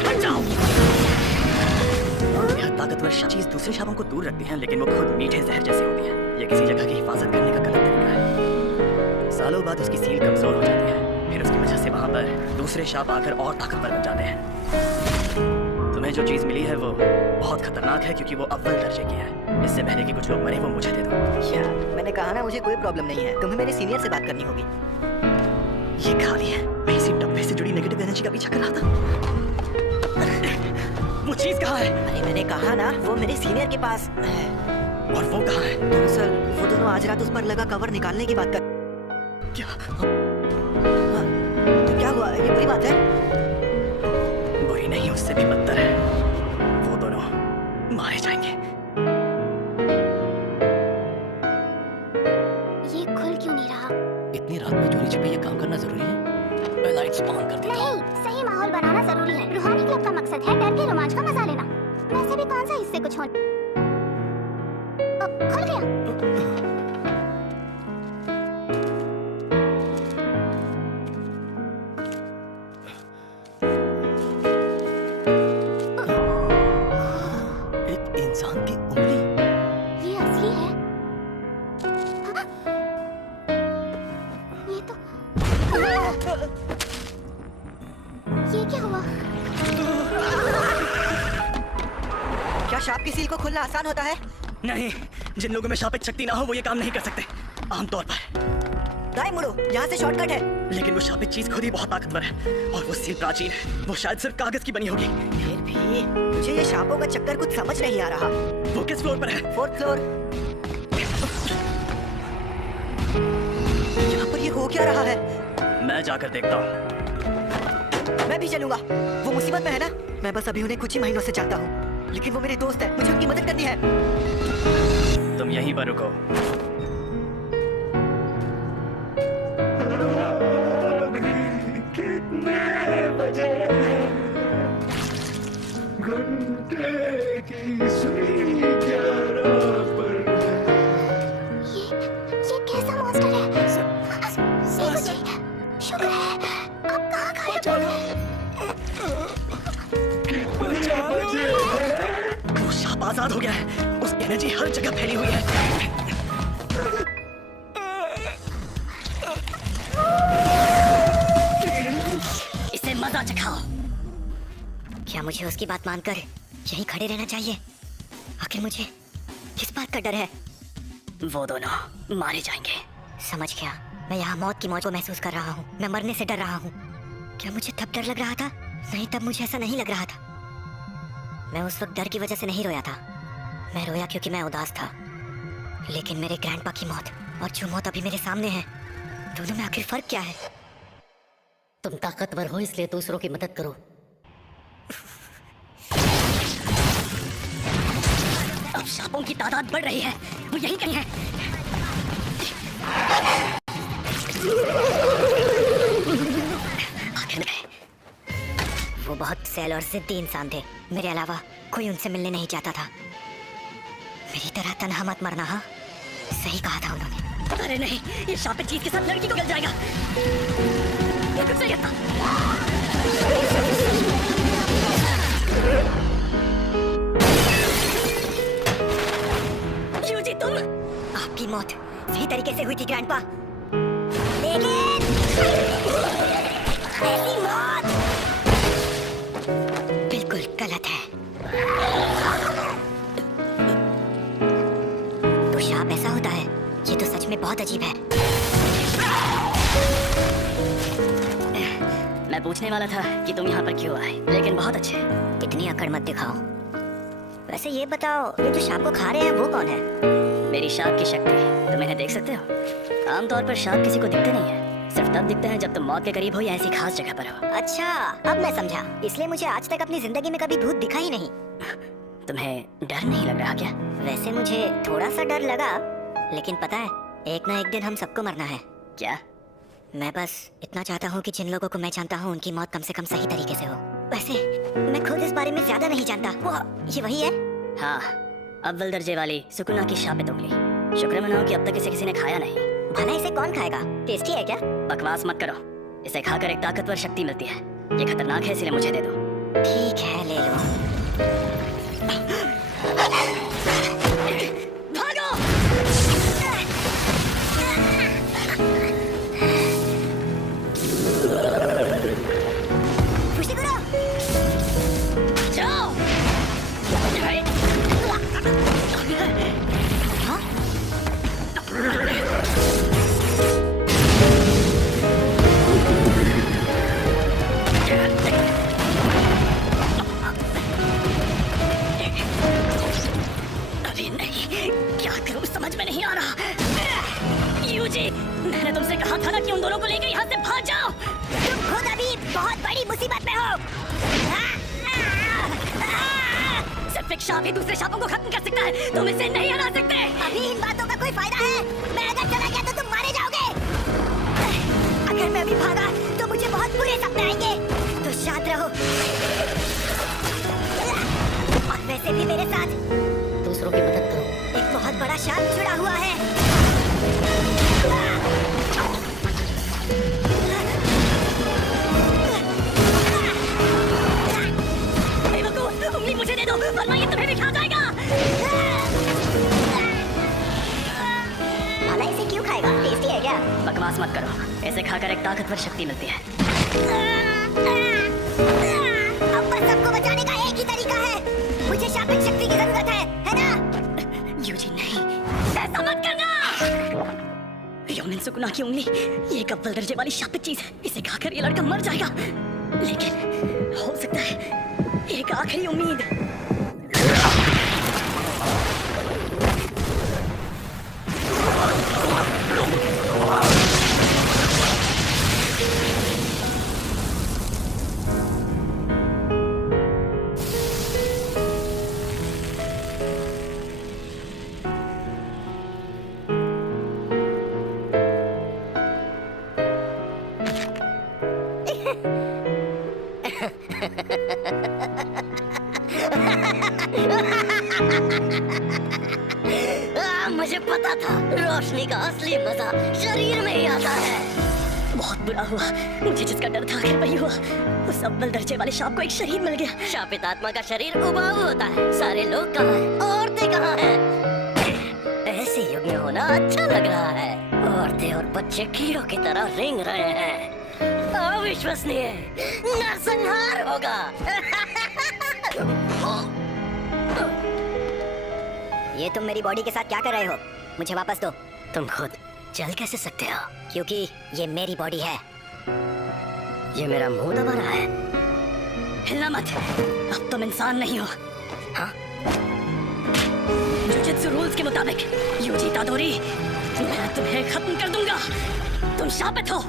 हट जाओ। यह ताकतवर चीज दूसरे शापों को दूर रखती हैं, लेकिन वो खुद मीठे जहर जैसे होती हैं। ये किसी जगह की हिफाजत करने का गलत तरीका है। सालों बाद उसकी सील कमजोर हो जाती है, फिर उसकी वजह से वहां पर दूसरे शाप आकर और ताकतवर बन जाते हैं। तुम्हें जो चीज मिली है वो बहुत खतरनाक है, क्योंकि वो अव्वल दर्जे की है। इससे पहले कि कुछ लोग मरे, वो मुझे दे दो। क्या? मैंने कहा ना, मुझे कोई प्रॉब्लम नहीं है। तुम्हें मेरे सीनियर से बात करनी होगी। ये खाली है। मैं इसी डब्बे से जुड़ी नेगेटिव एनर्जी का पीछा कर रहा था। वो चीज कहाँ है? अरे मैंने कहा ना, वो मेरे सीनियर के पास है। और वो कहाँ है? दरअसल वो दोनों आज रात उस पर लगा कवर निकालने की बात कर। क्या? तो क्या हुआ? ये बुरी बात है? बुरी नहीं, उससे भी बदतर है। वो दोनों मारे जाएंगे। ये खुल क्यों नहीं रहा? इतनी रात में चोरी छिपे ये काम करना जरूरी है? मैं लाइट्स ऑन कर देता हूं। नहीं, सही माहौल बनाना जरूरी है। रूहानी क्लब का मकसद है डर के रोमांच का मजा लेना। वैसे भी कौन सा इससे कुछ हो। खुल गया। एक इंसान की उंगली। ये असली है। ये तो ये क्या हुआ? क्या शाप की सील को खोलना आसान होता है? नहीं, जिन लोगों में शापित शक्ति ना हो वो ये काम नहीं कर सकते। आमतौर पर। दाएं मुड़ो, यहाँ से शॉर्टकट है। लेकिन वो शापित चीज खुद ही बहुत ताकतवर है, और वो सील प्राचीन है। वो शायद सिर्फ कागज की बनी होगी। फिर भी मुझे ये शापों का चक्कर कुछ समझ नहीं आ रहा। वो किस फ्लोर पर है? 4th floor. यहाँ पर ये हो क्या रहा है? मैं जाकर देखता हूँ। मैं भी चलूंगा। वो मुसीबत में है ना? मैं बस अभी उन्हें कुछ ही महीनों से जानता हूँ, लेकिन वो मेरे दोस्त है। मुझे उनकी मदद करनी है। तुम यहीं पर रुको। कितने बजे घंटे की सुई 11 पर। ये कैसा मॉन्स्टर है? शुक्र है। अब कहाँ गायब हो गए? वो शाप आजाद हो गया है। उसकी एनर्जी हर जगह फैली हुई है। इसे मजा चखाओ। क्या मुझे उसकी बात मानकर यहीं खड़े रहना चाहिए? आखिर मुझे किस बात का डर है? वो दोनों मारे जाएंगे। समझ गया। मैं यहाँ मौत की मौज को महसूस कर रहा हूँ। मैं मरने से डर रहा हूँ। क्या मुझे तब डर लग रहा था? नहीं, तब मुझे ऐसा नहीं लग रहा था। मैं उस वक्त डर की वजह से नहीं रोया था। मैं रोया क्योंकि मैं उदास था। लेकिन मेरे ग्रैंडपा की मौत और जो मौत अभी मेरे सामने है, दोनों में आखिर फर्क क्या है? तुम ताकतवर हो इसलिए दूसरों की मदद करो। अब सांपों की तादाद बढ़ रही है। वो यही कहीं है। आखिर वो बहुत सैल और जिद्दी इंसान थे। मेरे अलावा कोई उनसे मिलने नहीं चाहता था। मेरी तरह तन्हा मत मरना। हाँ, सही कहा था उन्होंने। अरे नहीं, ये शापित चीज के साथ लड़की को गल जाएगा। ये कुछ सही था। यूजी, तुम? आपकी मौत सही तरीके से हुई थी ग्रैंडपा, लेकिन ऐसी मौत बिल्कुल गलत है। तो शाप ऐसा होता है? ये तो सच में बहुत अजीब है। मैं पूछने वाला था कि तुम यहाँ पर क्यों आए, लेकिन बहुत अच्छे। इतनी अकड़ मत दिखाओ। वैसे ये बताओ, ये जो शाप को खा रहे हैं वो कौन है? मेरी शाप की शक्ति तुम इन्हें देख सकते हो। आमतौर पर शाप किसी को दिखते नहीं है, सिर्फ तब दिखते हैं जब तुम मौत के करीब हो या ऐसी खास जगह पर हो। अच्छा, अब मैं समझा। इसलिए मुझे आज तक अपनी जिंदगी में कभी भूत दिखा ही नहीं। तुम्हें डर नहीं लग रहा क्या? वैसे मुझे थोड़ा सा डर लगा, लेकिन पता है, एक ना एक दिन हम सबको मरना है। क्या? मैं बस इतना चाहता हूँ कि जिन लोगों को मैं जानता हूँ उनकी मौत कम से कम सही तरीके से हो। वैसे मैं खुद इस बारे में ज्यादा नहीं जानता। वो ये वही है? हाँ, अव्वल दर्जे वाली सुकुना की शापित उंगली। शुक्र मनाओ कि अब तक इसे किसी ने खाया नहीं। भला इसे कौन खाएगा? टेस्टी है क्या? बकवास मत करो। इसे खाकर एक ताकतवर शक्ति मिलती है। ये खतरनाक है, इसलिए मुझे दे दो। ठीक है, ले लो। भागो! फुशिगुरो! जाओ! अभी नहीं, क्या करूं समझ में नहीं आ रहा। यूजी, मैंने तुमसे कहा था ना कि उन दोनों को लेकर यहाँ से भाग जाओ। तुम खुद अभी बहुत बड़ी मुसीबत में हो। सिर्फ एक सांप ही दूसरे सांपों को खत्म कर सकता है, तुम इसे नहीं हरा सकते। अभी इन बातों का कोई फायदा है? मैं अगर चला गया तो तुम मारे जाओगे। अगर मैं अभी भागा तो मुझे बहुत बुरे सपने आएंगे, तो शांत रहो। और वैसे भी मेरे साथ दूसरों की मदद करो। एक बहुत बड़ा सांप जुड़ा हुआ है। बेवकूफ, उंगली मुझे दे दो वरना ये तुम्हें भी खा जाएगा। भला इसे क्यों खाएगा? टेस्टी है क्या? बकवास मत करो, ऐसे खाकर एक ताकतवर शक्ति मिलती है। अब बस सबको बचाने का एक ही तरीका है। मुझे शापिंग शक्ति की जरूरत है ना? यूजी नहीं, ऐसा मत करना। योमिन सुकुना की उंगली, ये एक अव्वल दर्जे वाली शापित चीज है। इसे खाकर ये लड़का मर जाएगा, लेकिन हो सकता है एक आखिरी उम्मीद। मुझे पता था, रोशनी का असली मजा शरीर में ही आता है। बहुत बुरा हुआ, मुझे जिसका डर था आखिर वही हुआ। उस अव्वल दर्जे वाले सांप को एक शरीर मिल गया। शापित आत्मा का शरीर उबाऊ होता है। सारे लोग कहाँ हैं? औरतें कहाँ हैं? ऐसे युग में होना अच्छा लग रहा है। औरतें और बच्चे कीड़ों की तरह रेंग रहे हैं। अविश्वसनीय, नरसंहार होगा। ये तुम मेरी बॉडी के साथ क्या कर रहे हो? मुझे वापस दो। तुम खुद चल कैसे सकते हो? क्योंकि ये मेरी बॉडी है। ये मेरा मुंह दबा रहा है। हिलना मत, अब तुम इंसान नहीं हो। हाँ? जुजुत्सु रूल्स के मुताबिक यूजी तादोरी, मैं तुम्हें खत्म कर दूंगा। तुम शापित हो।